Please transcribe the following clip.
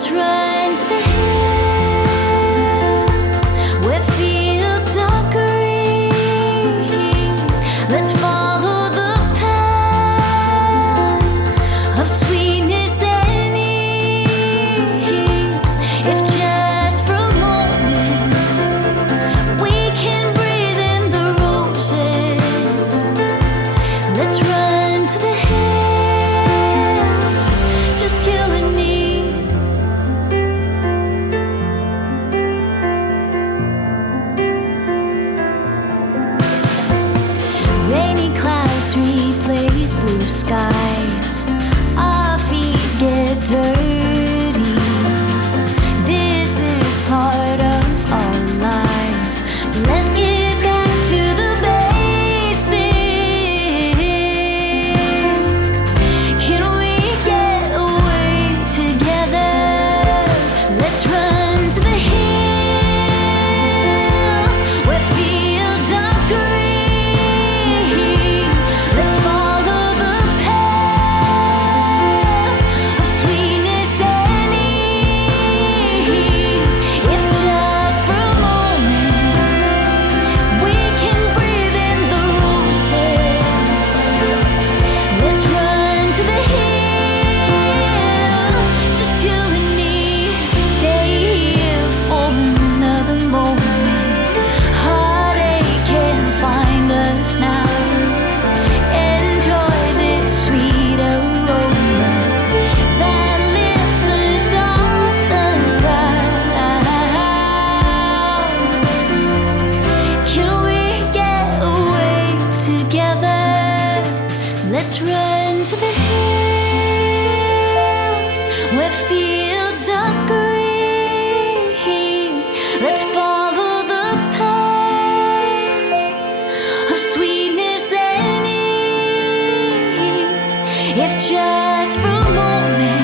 Let's run to the hills where fields are green. Let's follow the path of sweetness and ease. If just for a moment we can breathe in the roses, let's run to the hills, just you and me. Rainy clouds replace blue skies. Our feet get dirty. This is part of our lives. But let's get back to the basics. Can we get away together? Let's run to the hills where fields are green. Let's follow the path of sweetness and ease. If just for a moment we can breathe in the roses, let's run to the hills, just you and me. Stay here for another moment. Heartache can't find us now. Enjoy this sweet aroma that lifts us off the ground. Can we get away together? Let's run to the hills where fields are green. Let's follow the path of sweetness and ease. If just for a moment